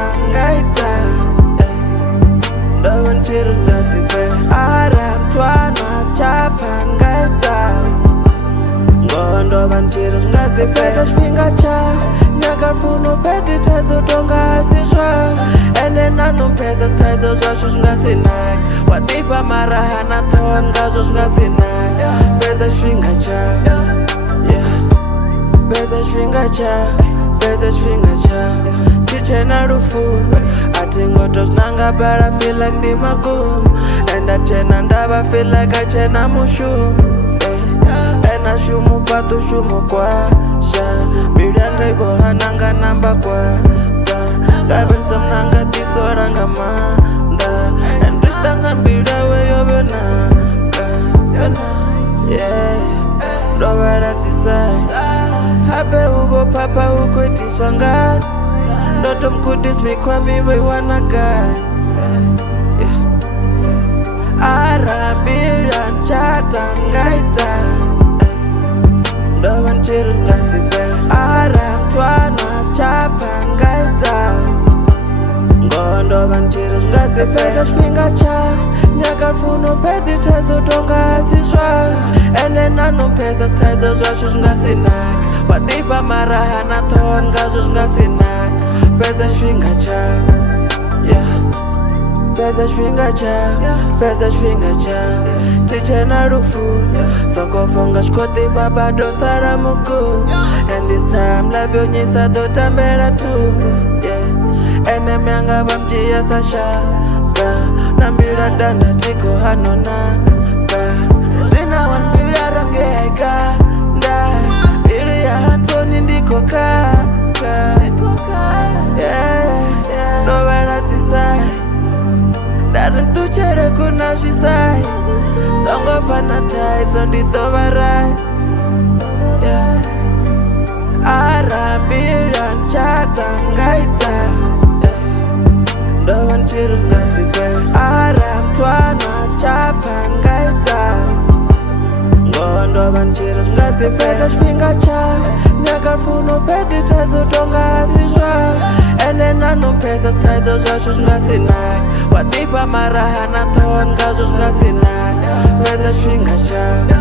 ngaita ndova ndichiri zvingasifera ara mtwana sichapfa ngaita ndova ndichiri zvingasifera chipinga cha nyakafuna upedzi taizotonga sisva ende nanompesa sitaizo zvacho zvingasinai wadipa mara hana thon ngazvo zvingasinai pesa chipinga cha pesa chipinga cha pesa chipinga cha tichena rufu atingoto zvinanga bara feel like ndimagum and achena ndava feel like achena mushum ena shumu patu shumu kwasha biryanga ibohananga namba kwata gabensa mnanga tisoranga manda and rishtanga mbirawe yobonanga ndovaratisai habe uvo papa ukwetiswa ngani ndoto mkudismikwamivo iwanagai arambirans chatangaita ndova ndichiri zvingasifera ara mtwana sichapfa ngaita ndova ndichiri zvingasifera chipinga cha nyakafuna upedzi taizotonga sisva ende nanompesa sitaizo zvacho zvingasinaka wadipa mara hana thon ngazvo zvingasinaka pesa chipinga cha pesa chipinga cha pesa chipinga cha tichena rufu sokofonga chikotipa padosara mugu and this time life yonyisa dhotambera tungu ene myanga vamjiya sashaka nambira danda tiko hanonaka zvina wanbira rongeka nda mbiri ya handfoni ndikoka ndovaratisai ndarintuchere kuna zvisai songofana taidzo nditovarai arambirans chatangaita ndova ndichiri zvingasifera ara mtwana sichapfa ngaita ndova ndichiri zvingasifera chipinga cha nyakafuna upedzi taizotonga sisva ende nanompesa sitaizo zvacho zvingasinai wadipa mara hana thon ngazvo zvingasinai pesa chipinga cha